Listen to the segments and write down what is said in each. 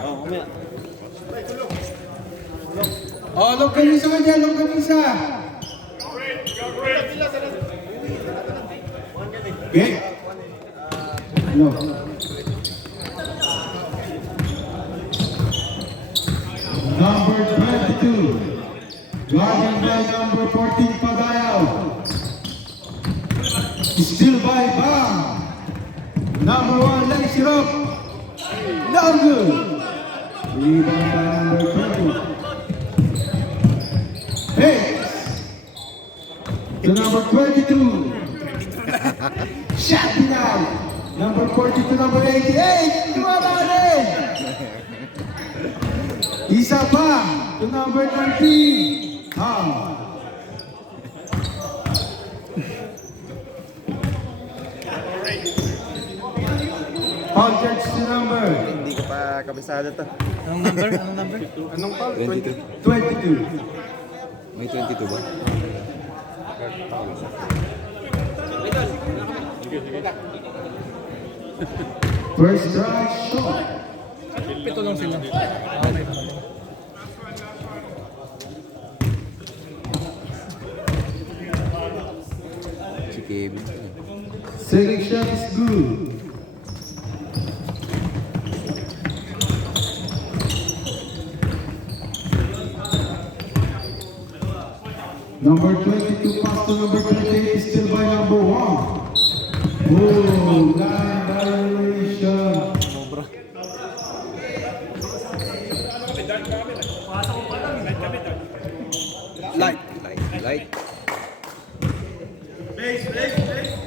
Oh, umaya. Oh, longganisa ka dyan, longganisa. Okay. No. Number 22. Guardian by number 14, Pagayaw. Still by Bang. Number 1, Legacy Rock. No good. Rebound by number 20. Hey. To number 22. Shot denied. Number 42, number 88. Tumatanin. Isa pa. To number 13. Foul charge to number. Hindi ko pa kabisado to. Anong number? Anong number? Anong foul? 22. 22. May 22 ba? First strike shot. Pito lang sila. Si Kevin. Second shot is good. Number 22 pass to number 28 is still by number 1. Oh, line violation. Light.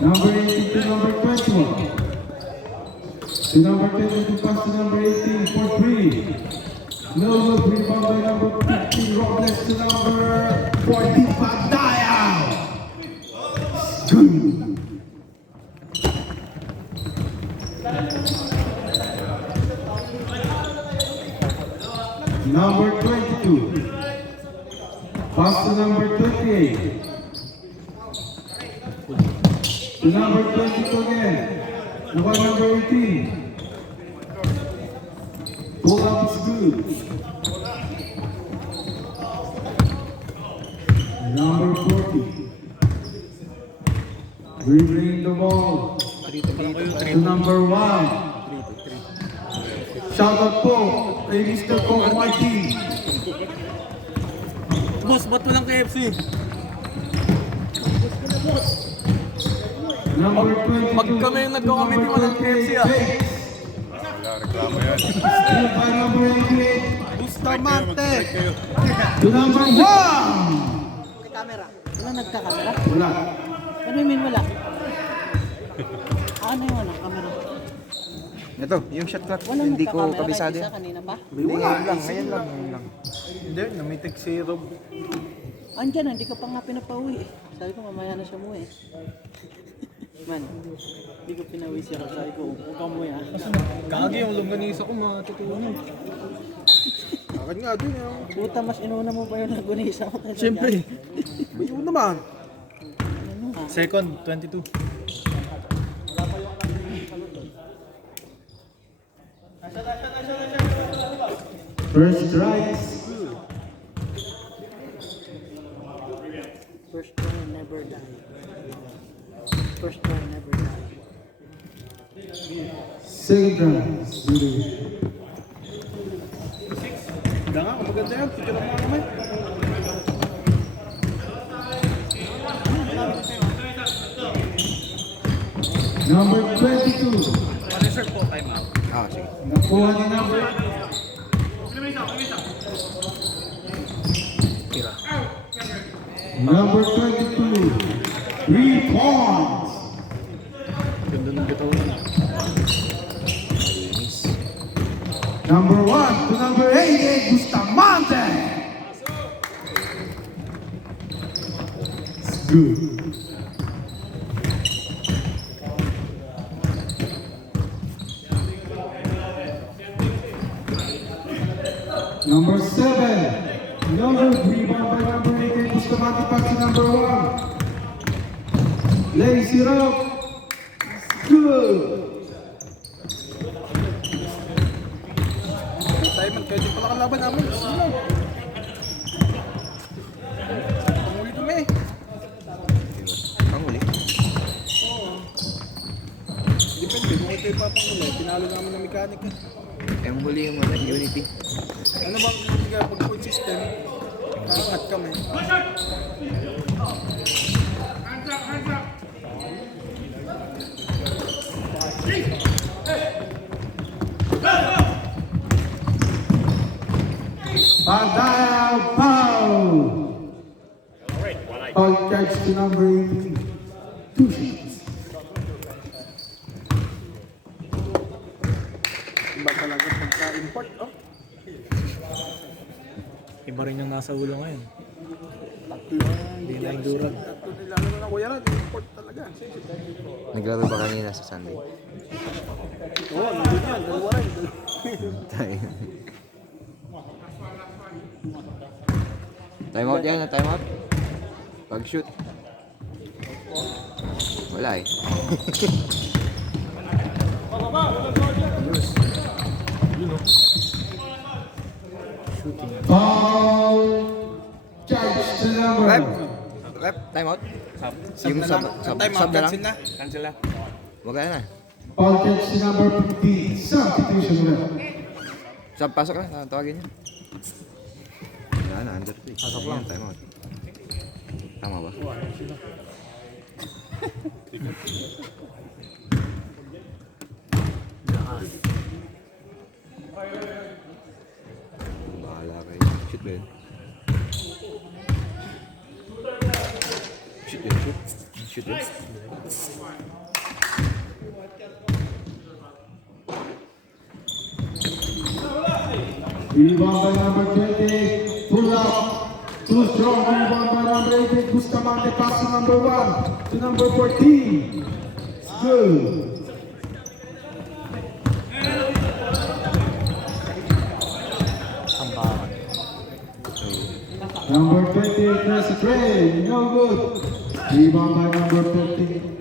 Number 18 to number 21. To number 22 pass to number 18 for 3. No look, rebound by number 15, Robles to number 14, Padaya. Good. Number 22. Pass to number 28. To number 22 again. Number 18. Pull up is good. Number 40. Dribbling the ball to number 1. Shout out po kay Mr. Coke Martin. Boss, ba't walang KFC? Number 22. Pag kami yung nagko-committee, walang KFC ah. Reklamo yan. Still by number 88. Bustamante! To number 1. Camera. Wala nagka-camera? Wala. Ano yung mean wala? Ano yung ano, camera? Ito, yung shot clock. Wala Hindi ko nagka-camera kabisado kahit yan. isa kanina pa? Hindi, ngayon lang. Hindi, namitig si Rob. Andyan, hindi ka pa nga pinapauwi eh. Sabi ko mamaya na siya umuwi eh. Man, hindi ko pinauwi siya. Sabi ko, huwag ka umuwi ah. Gagi yung longganisa ko, matutunan. Akin nga din yung... Puta, mas inuna mo pa yung lagunisa ko talaga. Siyempre. Bayo naman. Ano ah? Second, 22. First strike. First one never die. First one never die. Second strike. Hindi nga, maganda yan. Picture mo naman. Number 22. Reserve po, time out. Ah, sige. Nakuha ni number. Number 22. 3 points. Ganda ng bitawan. Number 1 to number 88, Bustamante. It's good. Number 7. Number rebound by number 88, Bustamante pass to number 1. Lazy Rock. Good. Depende, kung ito yung papangulay, pinalo namin ng mechanic. Yung huli yung Unity. Ano bang pag-point system? Kaangat kami. Padaya foul. Foul catch to number 18. 2 shots. Iba talaga pagka-import, oh. Iba rin yung nasa ulo ngayon. Tatlo. Hindi na yung durag. Tatlo nila naman ang kuya rin, import talaga. Naglaro ba kanina sa Sunday? Oo, nandun yan. Dalawa rin. Tayo. Time out yan, time out. Pag-shoot. Wala eh. Foul catch to number. Rep, time out. Sub na lang. Time out, cancel na. Cancel na. Wag na. Foul catch to number 50. Substitution rep. Sab, pasok na. Tawagin niya. Wala na, under 3. Pasok lang. Time out. Tama ba? Bahala kayo. Shoot ba yun? Shoot yun, shoot. Shoot yun. Rebound by number 20. Pull up. Too strong. Rebound by number 18. Bustamante pass to number 1. To number 14. Good. Number 20, Chris Gray, no good. Rebound by number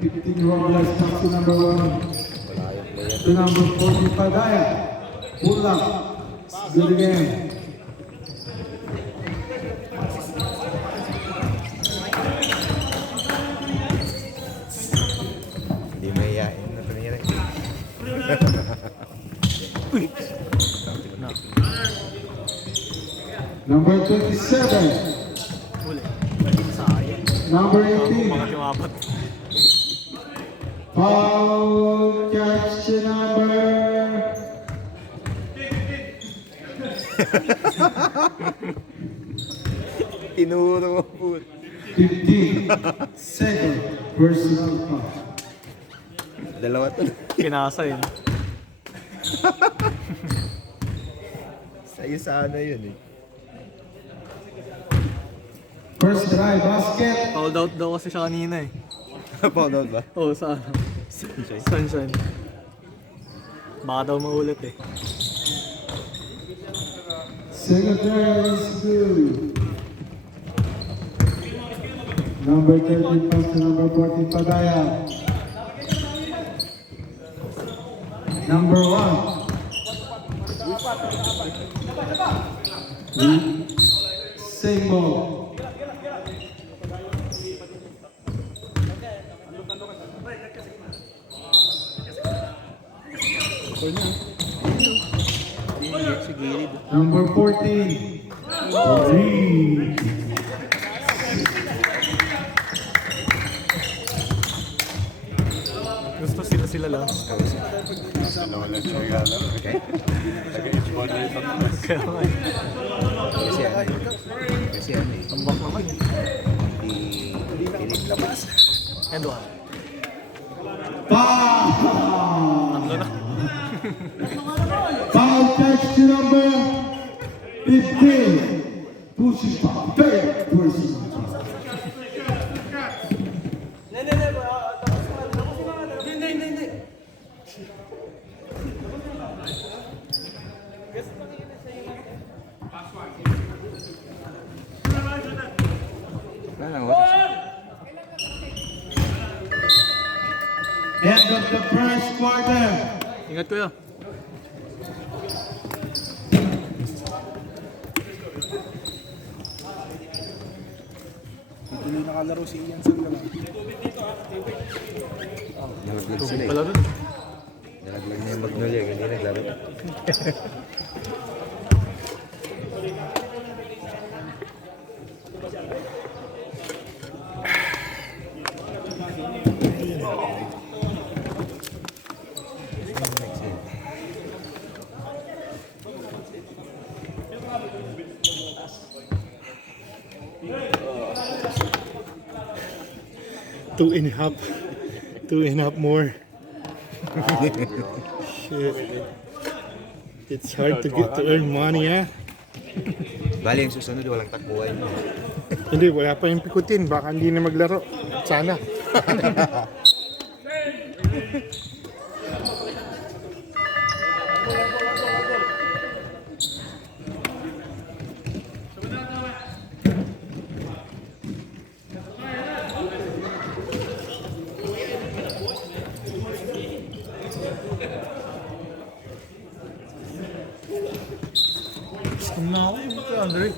15 Robles, pass to number 1. To number 40, Padaya. Pull up. Good again. Hindi mayayain na panira. Number 27. Number 18. Foul catch to number Tinuro mo po. 15. Second personal foul. Dalawa to. Kinasa yun. Sa'yo sana yun eh. First try, basket. Fouled out daw kasi siya kanina eh. Found out ba? Oo, sa ano? Sunshine. Baka daw maulit eh. Second try is good. Number 13 pass to number 14, Padaya. Number 1. Same ball. Number 14. 3. Gusto sila lang. Kaya nga eh. Kasi ano eh. Tambak naman eh. Hindi kinig labas. And one. Foul! Tatlo na. Foul catch to number 15. Pushing foul. Third personal foul. Wala lang oras. End of the first quarter. Ingat kuya. Hindi nakalaro si Ian sa gala. Nalaglag Tubig sila eh. pala rin. Naglag na yung Magnolia, hindi naglaro. Two and a half more. Shit. It's hard to get to earn money, ah. Bali, yung susunod, walang takbuhan. Hindi, wala pa yung pikutin. Baka hindi na maglaro. Sana. No, Andre.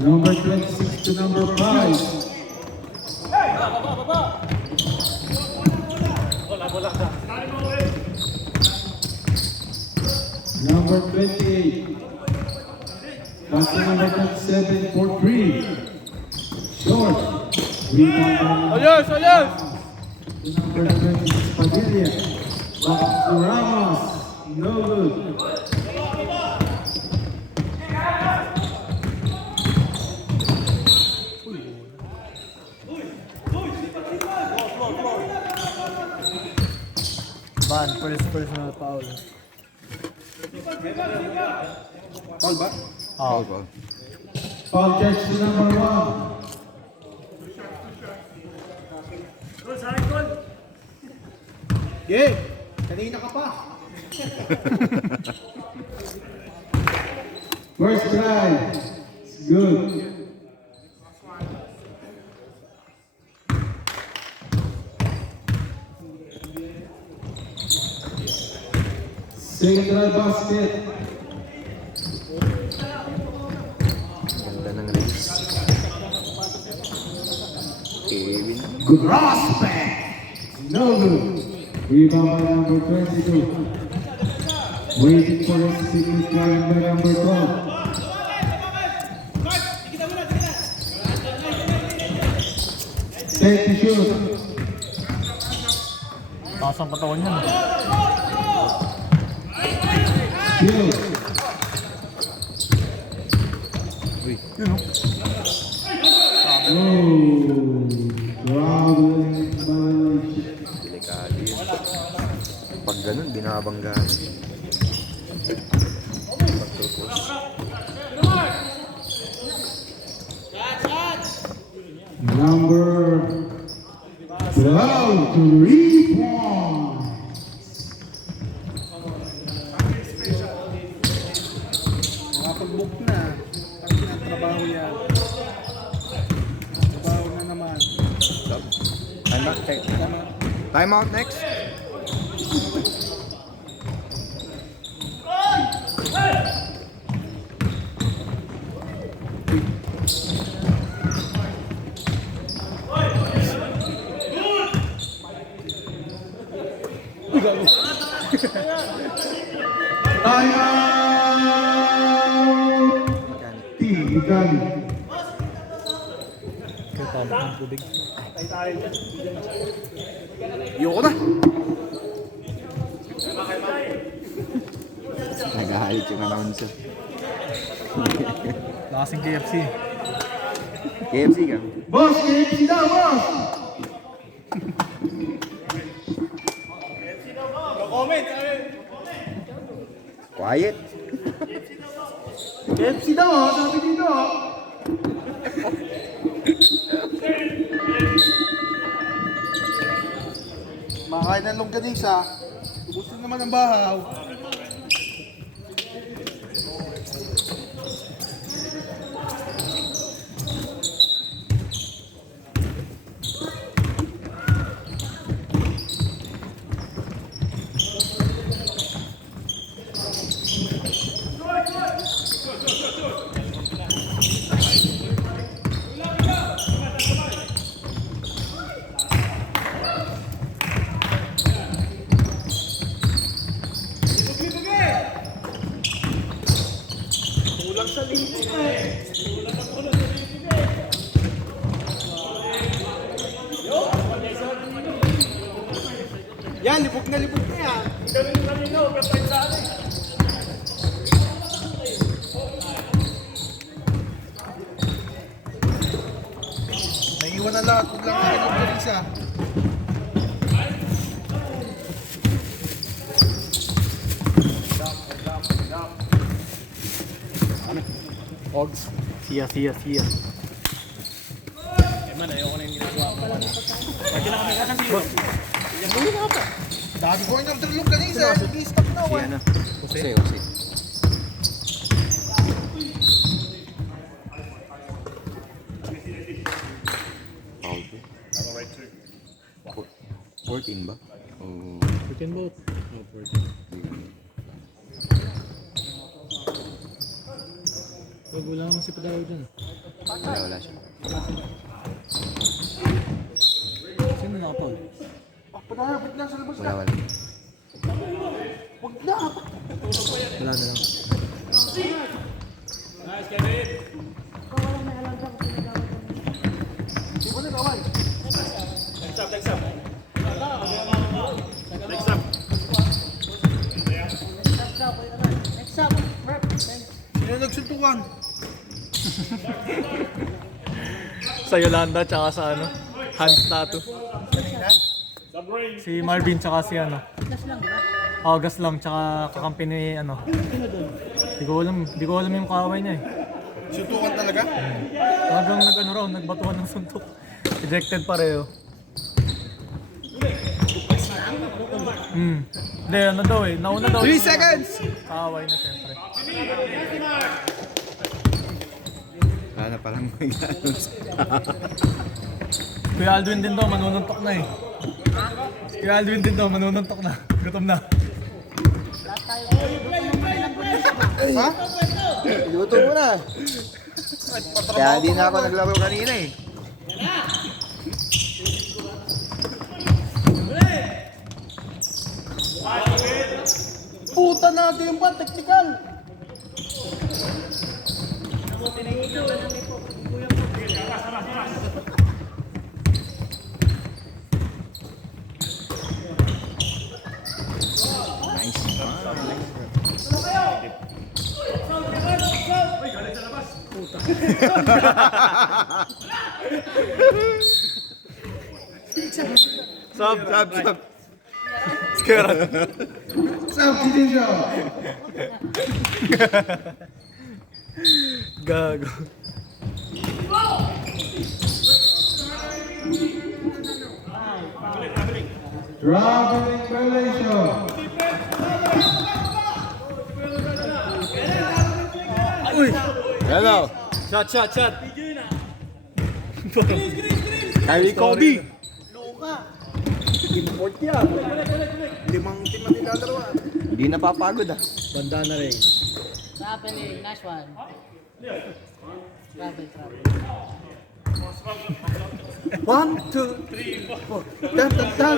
Number 26 to number 5. Number 28. Pass to number 27 for 3. Short. Rebound by number 26 Padilla. Back to Ramos. No good. Ban, first personal foul. Paul ba? Foul, foul. Foul catch to number 1. Yeah! Kanina ka pa! First try. It's good. Second try basket. Ganda ng race. Kevin. Good prospect. No good. Rebound by number 22. Waiting for him to see try by number 12. Take the shoot. Taas ang katawan niya. Kill. Uy, Yun, no? Oh. Traveling violation. delikado yun. Pag ganun, binabanggaan. Pagtupos. Number 12 to rebound. Nakapag-book na. Pag tinatrabaho yan. Trabaho na naman. Time out, time out next. Timeout. Tigan. Kaya tabak ng tubig. Yoko na! Nagahalit yung announcer. Lasing KFC. KFC ka? Boss, KFC daw, boss. Quiet. KFC daw, sabi dito. Makain ng longganisa. Gusto naman ang bahaw. Yan, libog na yan. Naiiwan na lahat, huwag lang kayo ng isa. Ogs. Siya. Man, ayoko na yung ginagawa ko. Pwede na kami kasansin. Dami ko yung afterlook kanina. Stop na. Si ano? Jose. Foul to. 14 ba? Oh, 14 boat. Wala naman si Padaw dyan. wala siya. Sino nakapal? Wala. Wala na lang. Sino nagsuntukan? Sa Yolanda tsaka sa ano, Hans Tattoo. Si Marvin tsaka si ano. Gas lang tsaka kakampi ni ano. Di ko alam yung kaaway niya eh. Suntukan talaga? Talagang nag-ano raw, nagbatuhan ng suntok. Ejected pareho. Hindi, ano daw eh. Nauna daw. 3 seconds! Kaaway na siyempre. Wala na palang may ganos. Kuya Aldwin din daw, manununtok na eh. Kuya Aldwin din daw, manununtok na. Gutom na. Ha? Luto mo na. Kaya hindi na ako naglaro kanina eh. Puta natin ba? Technical! Sub. Scared. Subdivision! Gago. Traveling violation! Hello. Shot. Kyrie Kobe. Import yan. 5 team na nilalaro. Hindi napapagod ah. Bandana rin. Traveling, nice one. Travel. 1, 2, 3, 4. Tan.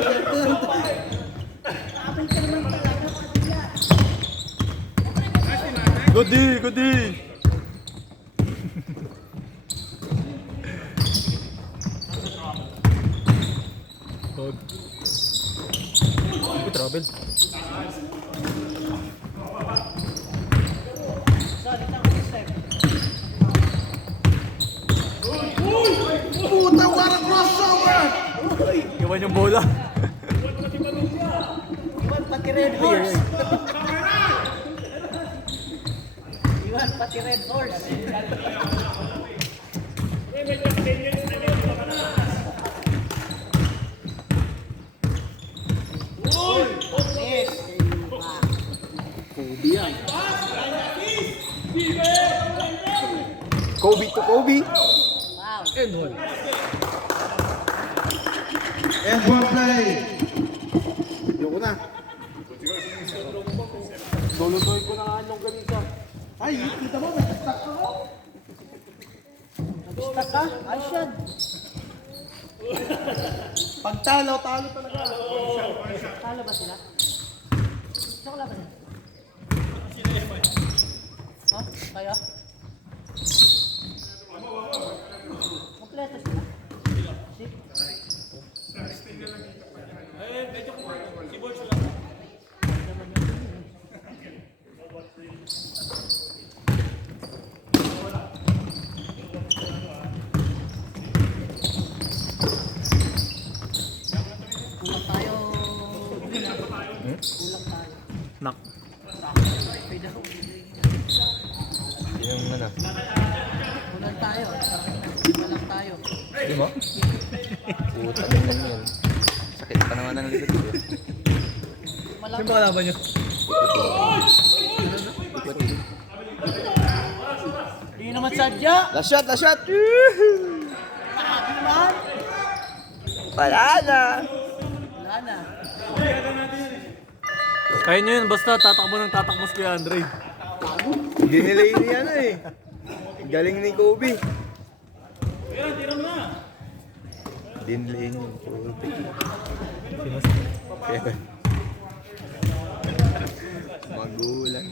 Goody. Travel. Puta, parang crossover! Iwan yung bola. Iwan pati Red Horse. Iwan pati Red Horse. Kobe to Kobe. Wow. And one play. Ayoko na. Lulutoy ko na nga yung ganisa. Ay, kita mo, nag-stuck ka ko. Nag-stuck ka? Ay, siyan. Pag talo talaga. Talo ba sila? Saan ba sila? Ha? Kaya? Kompleto sila? Six? Knock. Yung ano. Ulan tayo. Ulan tayo. Di ba? Puta ganyan yun. Sakit pa naman ng likod ko. Sino ba kalaban nyo? Hindi naman sadya. Last shot! Last shot! Grabe man. Wala na! Wala na. Kaya nyo yun, basta tatakbo si Kuya Andre. Dinelay ni ano eh. Galing ni Kobe. Dinelay ni Kobe. Kaya. Magulang.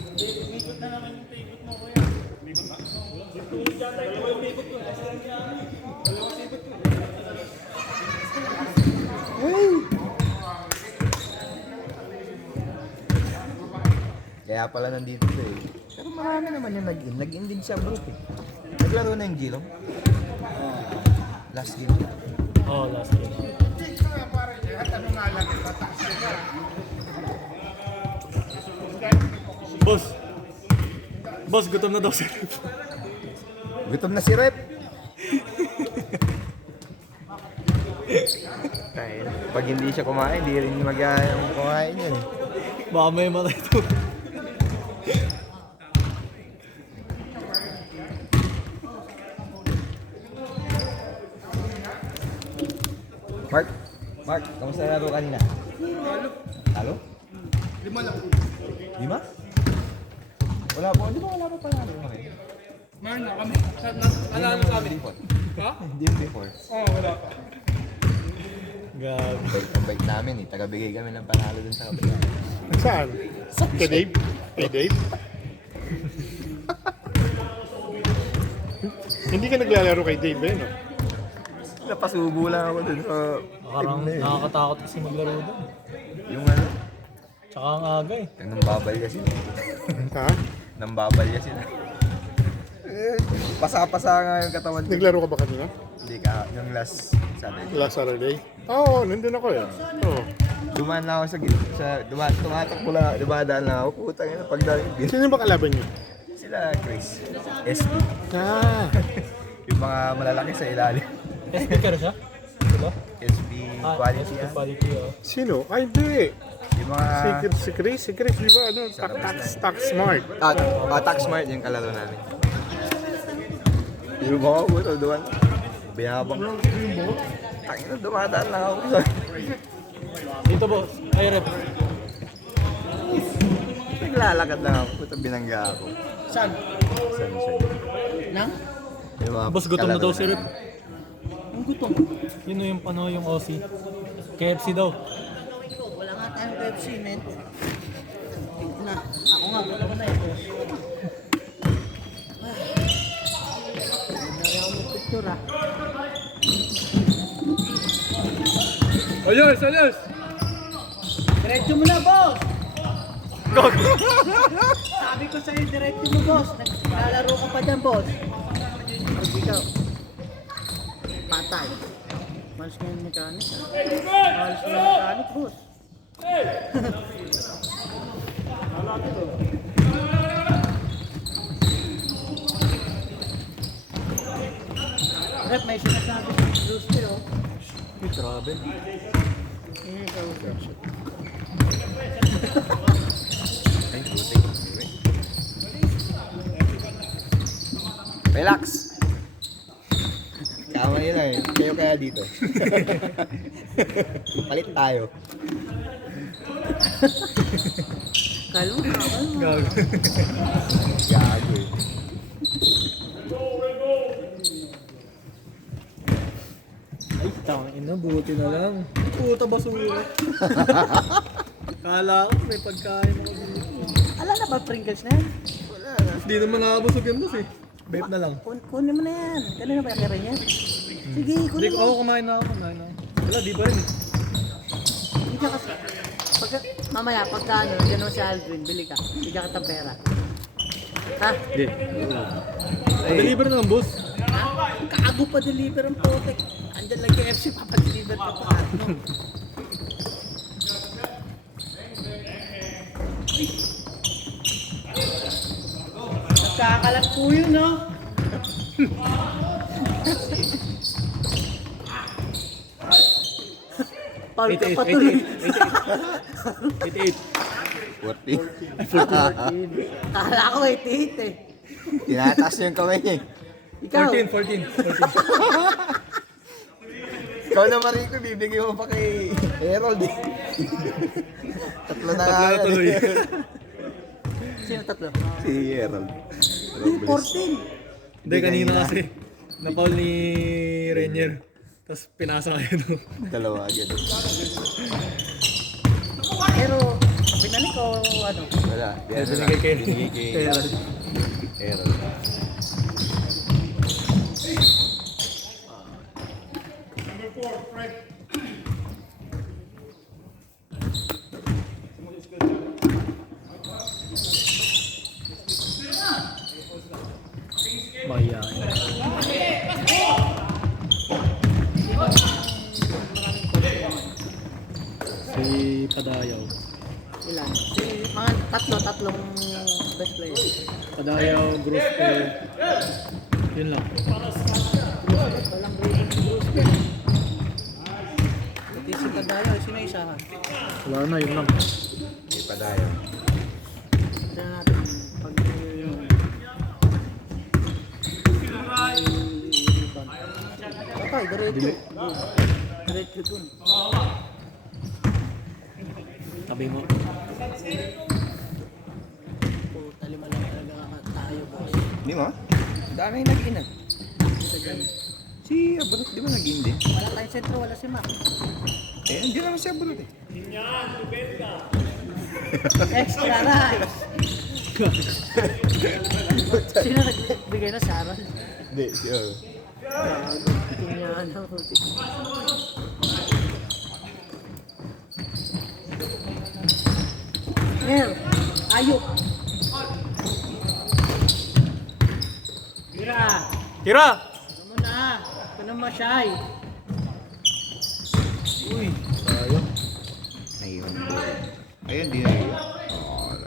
Kaya pala nandito siya eh. Pero marami naman yung nag-in. Nag-in din siya bro eh. Naglaro na yung Gilong. Last game. Oh, last game. Boss! Boss, gutom na daw si Rep. Gutom na si Rep. Pag hindi siya kumain, hindi rin mag-ayang kumain yun eh. Baka may matay ito. Mark, kamusta na laro kanina? Talo? 5 lang. 5? Wala pa, di ba wala pa pala laro kami? Meron na kami. Alala kami. Ha? Hindi yung before. Oo, wala pa. Gag. Ang bait namin eh, tagabigay kami ng panalo dun sa kabila. Saan? Kay Dave? Kay Dave? Hindi ka naglalaro kay Dave eh, no? Napasubo lang ako dun sa... Parang nakakatakot kasi maglaro doon. Yung ano, Tsaka ang aga eh. yung nambabalya sila. Ha? Nambabalya sila. Pasa-pasa nga yung katawan ko. Naglaro ka ba kanina? Hindi ka, yung last Saturday. Last Saturday? Oo, nandun ako eh. Oo. Dumaan lang ako tumatakbo lang, dumadaan lang ako. Putang ina, pagdating din. Sino ba kalaban niyo? Sila, Chris. SB. Ah, Yung mga malalaki sa ilalim. Speaker siya? Diba? SB quality yan. Quality, oh. sino? Ay, hindi. Yung mga... Si Chris, di ba? Ano? Tax Smart. Tax Smart yung kalaro namin. Yung mga puto doon. Binabang. Tangina, dumadaan lang ako. Dito boss. Ay, Rep. Naglalakad lang ako. Puto, binangga ako. Saan? Saan siya? Nang? Yung mga Boss, gutom na kalaro daw si Rep. namin. Ang gutom. Yun yung yung Aussie. KFC daw. Wala nga tayong Pepsi, men. Tingnan na. Ako nga, gutom na eh. Hindi ako mag-picture ah. Ayos, ayos! Diretso mo na, boss! Sabi ko sa'yo, diretso mo, boss. Naglalaro ka pa dyan, boss. Pag ikaw, patay. Malas ka yung mechanic, ha? Malas ka yung mechanic, boss. Rep, may sinasabi si Brewster, oh. Uy, grabe. Ay, putik. Relax! Kama yun lang eh. Kayo kaya dito. Palit tayo. Kalma, kalma. Gago. Gago eh. Ay, tangin na. Buti na lang. Puta basura. Kala ko may pagkain ako dito. Ala na ba Pringles na yan? Hindi naman nakabusog yan boss eh. Vape na lang. Kunin mo na yan. Kanina ba yung yan? Sige, Hindi kunin ko mo. ako kumain na ako. Wala, di ba rin eh. Hindi ka kasi. Mamaya, pagka ano, gano'n si Aldrin, bili ka. Bigyan ka ng pera. Ha? Hindi. Deliver na lang boss. Ha? Kago pa deliver ang potek. Andyan lang KFC, papadeliver ka pa. Nagkakalat po yun, no? Paul ka patuloy. 88. 40. Kala ko 88 eh. Tinataas niyo yung kamay niya eh. Ikaw, 14. Ikaw naman rin ko, bibigyan mo pa kay Harold eh. Tatlo na nga yan tuloy. eh. sino tatlo? Si Harold. 14. Hindi, kanina kasi. Napaul ni Rainier. Tapos pinasa kayo no. Dalawa agad. Pero, binalik ko ano? Wala. Binigay kay Harold. Harold. Mahihain. Si Padayaw. Ilan? Mga tatlong best player. Padayaw, Grospe. Yun lang. Walang rating ng Bruce Lee. Pati si Padayo, sino isa ka? Wala na, yun lang. May padayo. Tignan natin pag patay, diretso. Diretso dun. Tabi mo. Puta, lima lang talaga tayo, boss. Hindi mo? Dami yung nag-inag. Si Abunot, di ba nag-in din? Wala tayong sentro, wala si Mac. Eh, hindi naman si Abunot eh. Extra rice! Sino nagbigay na sa aral? Hindi, si Oro. Tingnan ako. Mel, ayok! Mira! Tira! Ano mo na? Ito na masyay. Uy, sayang. Ayun. Ayun, di na yun. Oo, wala.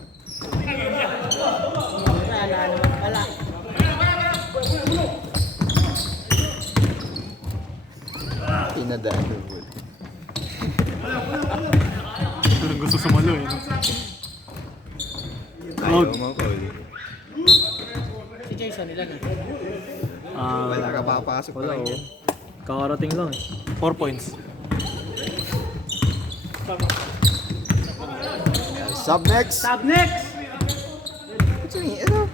Wala naman pala. Tinadaan yung ball. Gusto sumalo eh. Ayaw mo ko. Si Jason, ilan na? Wala ka papasok Wala pa oh. rin. Kakarating lang eh. 4 points. Sub next! Sub next! What's your name? Ano?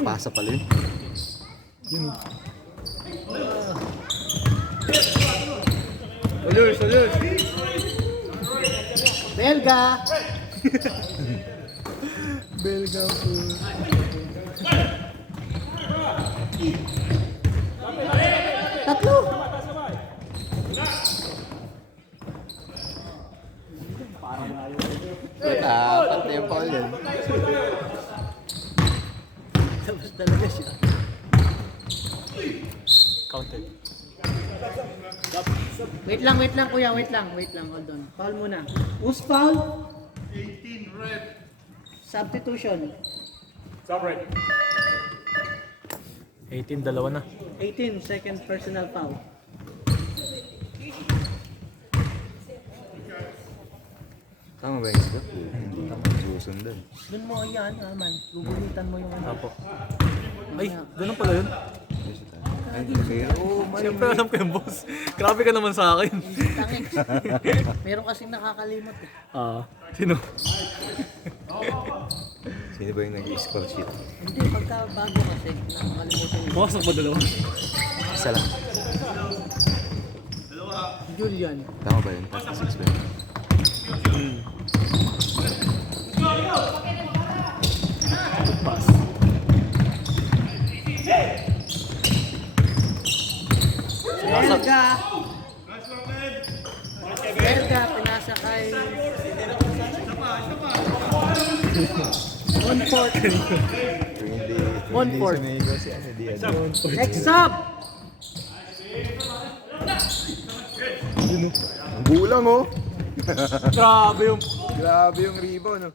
Pasa pala yun. Salut! Belga! Belga po. Tatlo! Apat na yung foul yun. Tapos talaga siya. Counted. Wait lang kuya, wait lang, hold on. Foul muna. Who's foul? 18 red. Substitution. Stop red. 18, dalawa na. 18, second personal foul. Tama ba yung stop? Hindi tama. Susundan. Doon mo yan, man. Gugulitan mo yung ano. Apo. Ay, ganun pala yun. Ay, pero Siyempre alam ko yung boss. Grabe ka naman sa akin. Tangin. Meron kasing nakakalimot eh. Sino? sino ba yung nag-score sheet? Hindi, pagka bago kasi, nakakalimutan yun. Pumasok ba dalawa? Isa lang. Julian. Tama ba yun? Past 6 ba yun? Good pass. Belga! Belga, pinasa kay... 1/4. Hindi sumigaw si ano, Diaz. Next sub! Ang gulang oh. Grabe yung... Grabe yung rebound oh.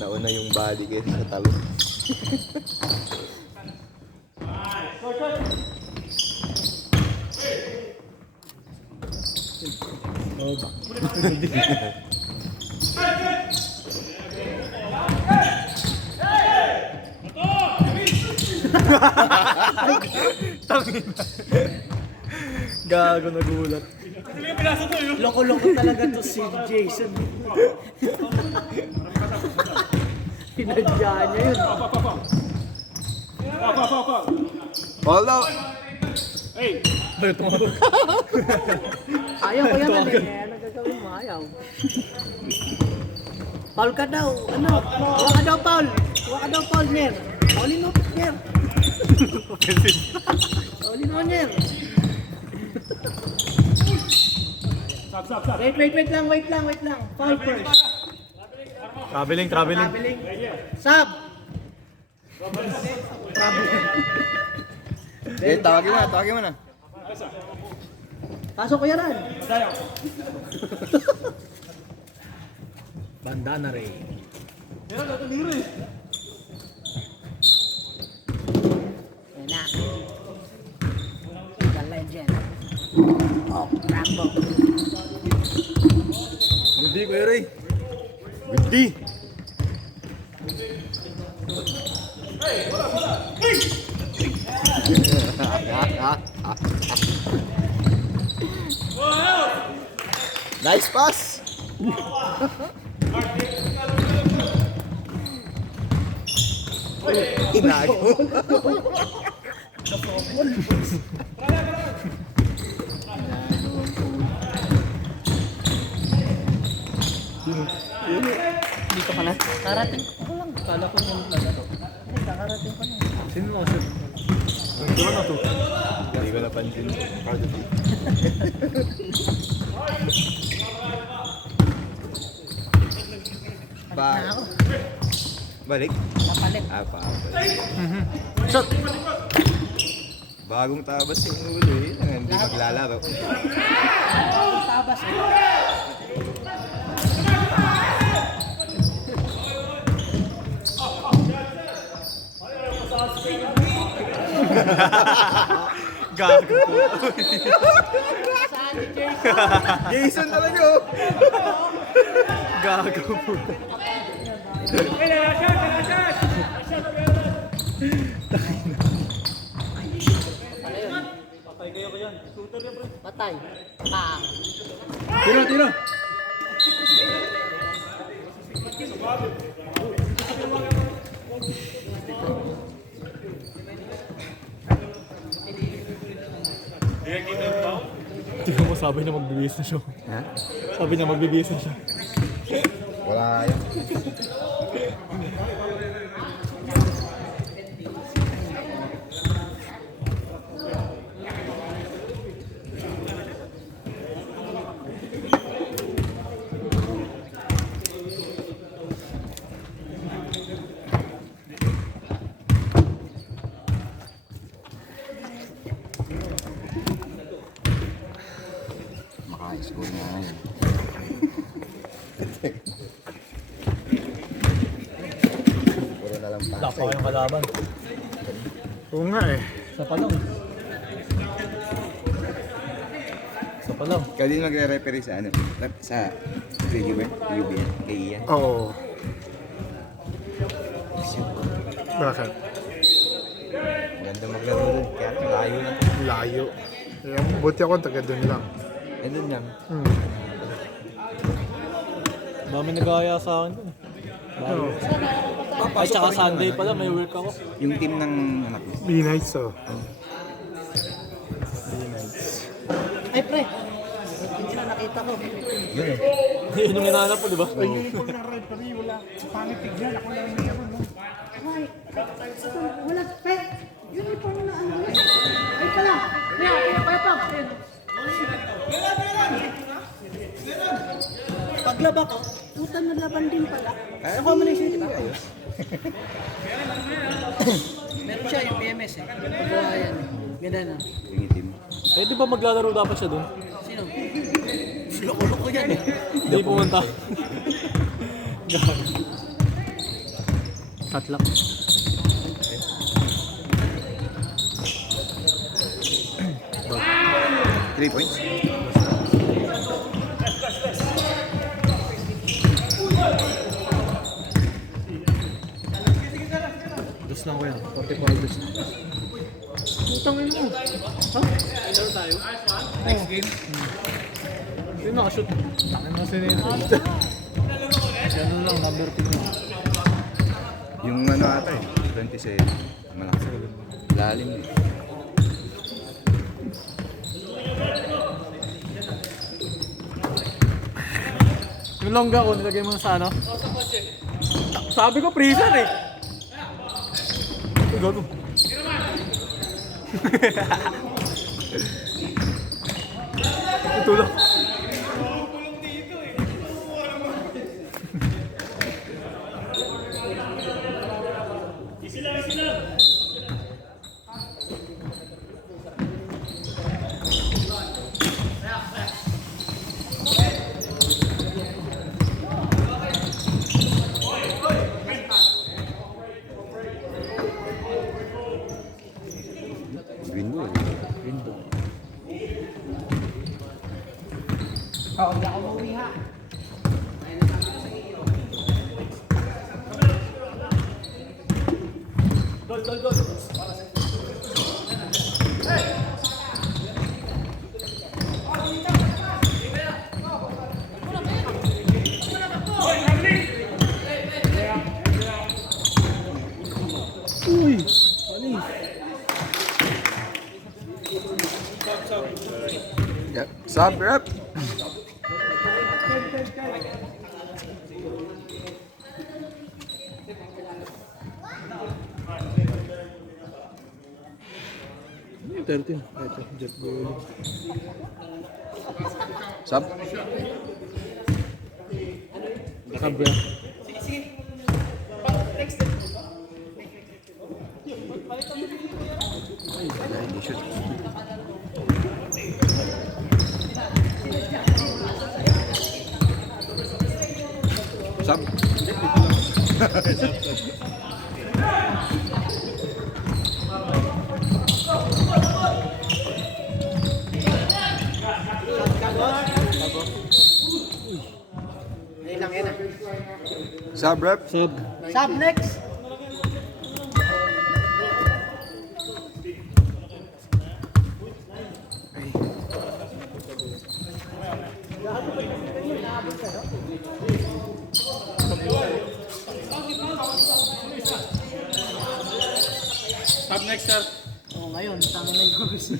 Nauna yung body kaysa sa talo. Gago nagulat. Loko-loko talaga to si Jason. Pinadya niya yun. Hold out! Ayaw ko yan eh. Ano gagawin mo? Ayaw. Paul ka daw. Ano? Huwag ka daw, Paul. Huwag ka daw, Paul, Nyer. Paulin mo, Nyer. Paulin mo, Nyer. Wait lang. Paul first. Traveling. Traveling. Sub. Traveling. Eh, tawagin mo na. Pasok ko yan. Bandana Ray. Ayan na. The legend. Oh, Rambo. Hindi, Kuya Ray. Hindi. Nice pass. Tinago. Dito ka na. Karating ko lang. Kala ko yung lalaro. Hindi, kakarating ko na. Sino mo? Di ba na to? Hindi ko napansin. Proud of you. Na ako. Balik? Napalit. Balik. Shot! Bagong tabas yung ulo eh. Hindi maglalaro. Tabas eh. Gago. Saan ni Jason? Jason talaga oh. Gago po. Patay. Pang. Tira. Tingnan mo, sabi niya magbibihis na siya. Ha? Sabi niya magbibihis na siya. Wala yan. Maka-score na ngayon. Puro na lang Wala pa pasay. kayong kalaban. Oo nga eh. Sa palang. Ikaw din magre-referee sa ano? Sa UB? Kay Ian? Oo. Bakit? Maganda maglaro dun. Kaya layo na. Layo. Eh, buti ako taga dun lang. Nandun lang. Dami nagaya sa akin dun. Oo. Ay, tsaka Sunday pala, may work ako. Yung team ng anak mo. Be nice, oh. Ay, pre. Hindi na nakita ko. Yun eh. Yun yung hinahanap po, di ba? Ay, wala. Pre, Uniform na ano. Ay pala. Ayun. Paglaba ko, puta na laban din pala. Kaya Nakuha mo na yung shit, di ba? ayos. Meron siya yung PMS eh. Pagawa yan. Ganda na. Yung itim. Eh, di ba maglalaro dapat siya doon? Sino? Loko-loko yan eh. Hindi pumunta. Katlak. 3 points. Dos lang ko yan. 45 dos. Putang ina mo. Ha? Laro tayo? Next game? Hindi nakashoot. Takin na sinito. Ganun lang, number 2 na. Yung ano ata eh, 27. Malakas. Lalim eh. Yung longga ko, nilagay mo sa ano? Sabi ko, freezer eh. Ay, gano. Ito lang. Green ball. Yep. Sub rep. Sub. Nakabra. Hindi shoot. Sub. Sub rep. Sub. Sub next. Stop next, sir. Oh, ngayon, tangin na yung gusto.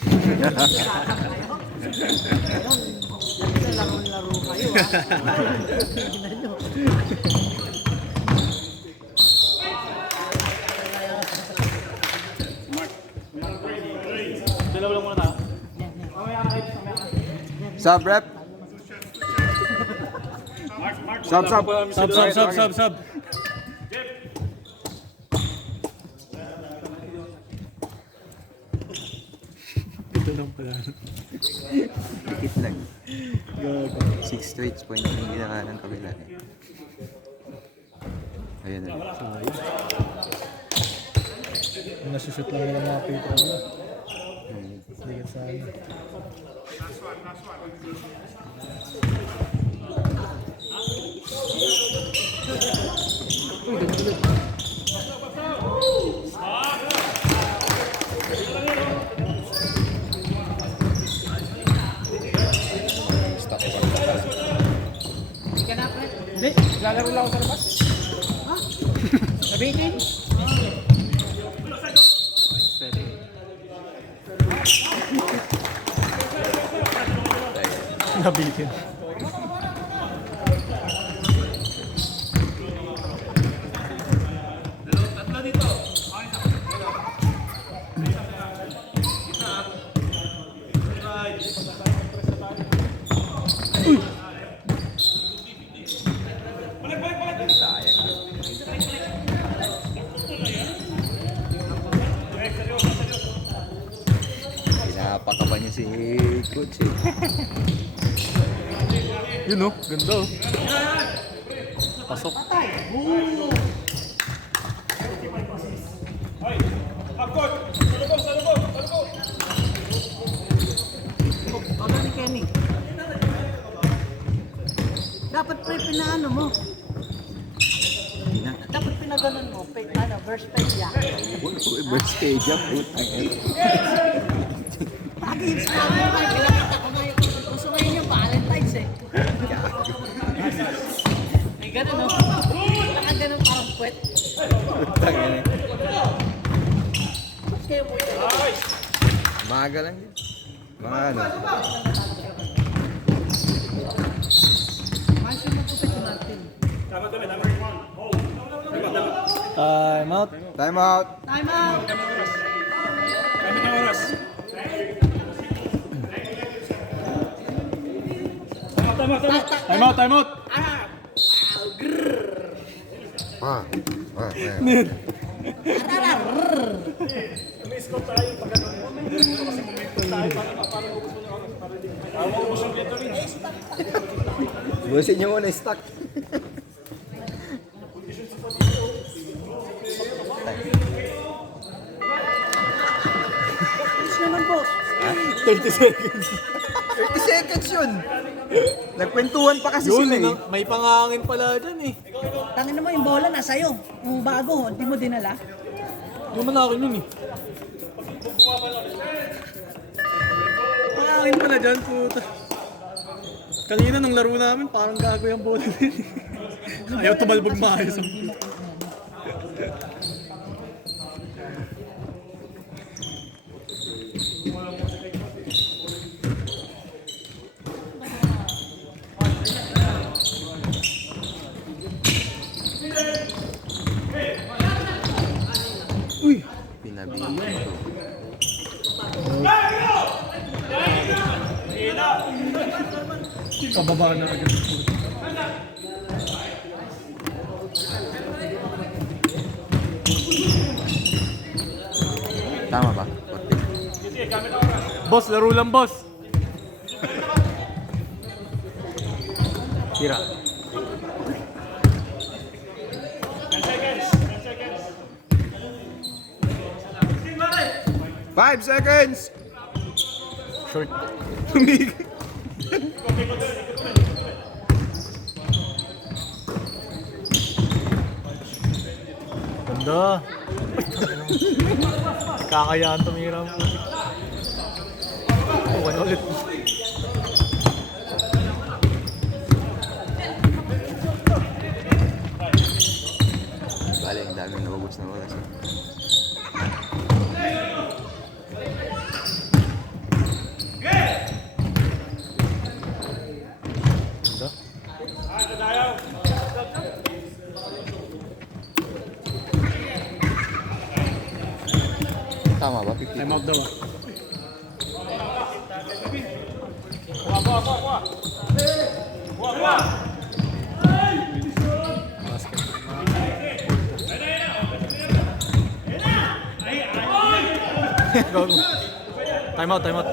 Ngayon, laro kayo ha. Tingnan nyo. Dalawa lang muna tayo. Sub rep. Sub. Sub. Ito lang pala. Dikit lang. 6 straight point yung ginawa ng kabila. Ayun na. Nasushoot lang nila mga paper mo. Ligat sa ano. Hindi, lalaro lang ako sa labas. Ha? Nabitin? Nabitin. Si Coach eh. Yun oh, ganda oh. Pasok. Ano ni Kenny? Dapat pre pinaano mo. Dapat pinaganon mo. Verse page ya. Birthday jump. Putang ina. Pag Instagram mo kayo, pinakita ko ngayon. Gusto ngayon yung Valentine's eh. Ay, ganun no? Nakaganon parang puwet. Putang ina. Ba't kayo mo ito? Maga lang yun. Mga ano. Masya mo po si Martin. Time out. Time out. Time out! Time out, time out. Ah. Busin nyo muna stock. Bilis naman boss. 30 seconds. 30 seconds yun. Nagkwentuhan pa kasi Yun, sila eh. may pangangin pala dyan eh. Tangin naman yung bola na sa'yo. Yung bago, hindi mo dinala. Yung malakin yun eh. Pangangin pala dyan, puta. Kanina nung laro namin, parang gago yung bola din. Ayaw tumalbog maayos. Uy! Pinabigyan ko. Kababa na agad. Tama ba? Boss, laro lang boss. Tira. Five seconds! Short. Ganda. Kakayaan tumira mo. One ulit. Bale, ang daming naubos na oras. Tama ba? 50. Time out daw ah. Go, go. Time out, time out.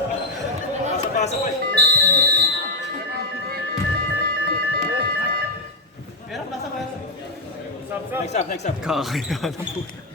Next up. Kakayaan ang puta.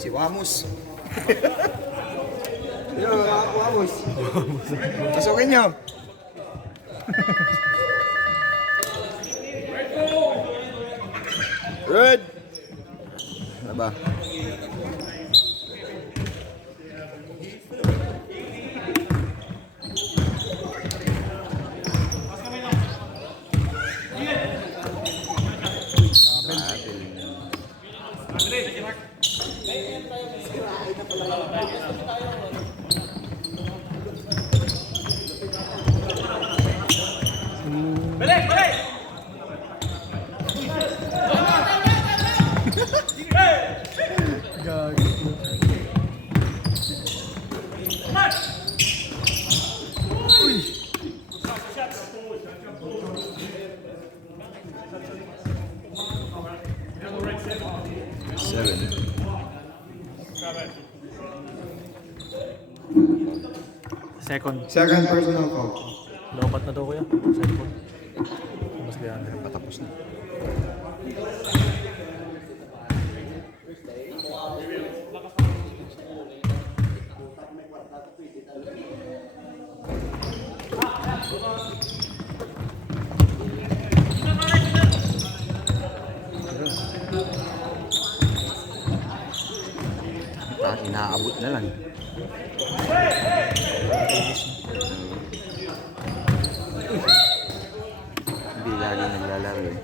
Si Wamos. Yo, Wamos. Pasukin nyo. Red. Ano ba? Gagi. Second. Second personal foul. Lobat na daw kuya. Second. Mas kaya patapos na. Inaabot na lang. Hindi lagi naglalaro eh.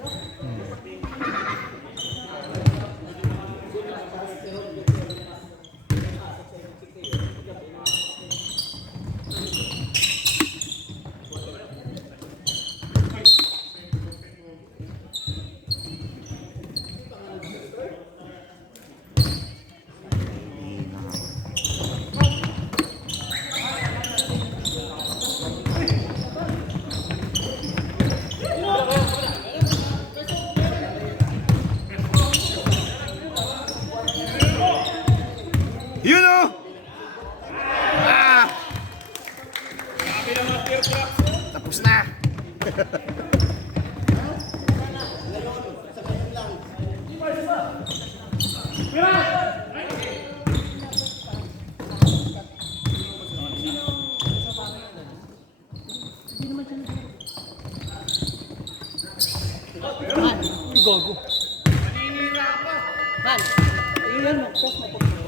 You know! Tapos na! Man! Gogo! Man! Iyan mo, post mo po.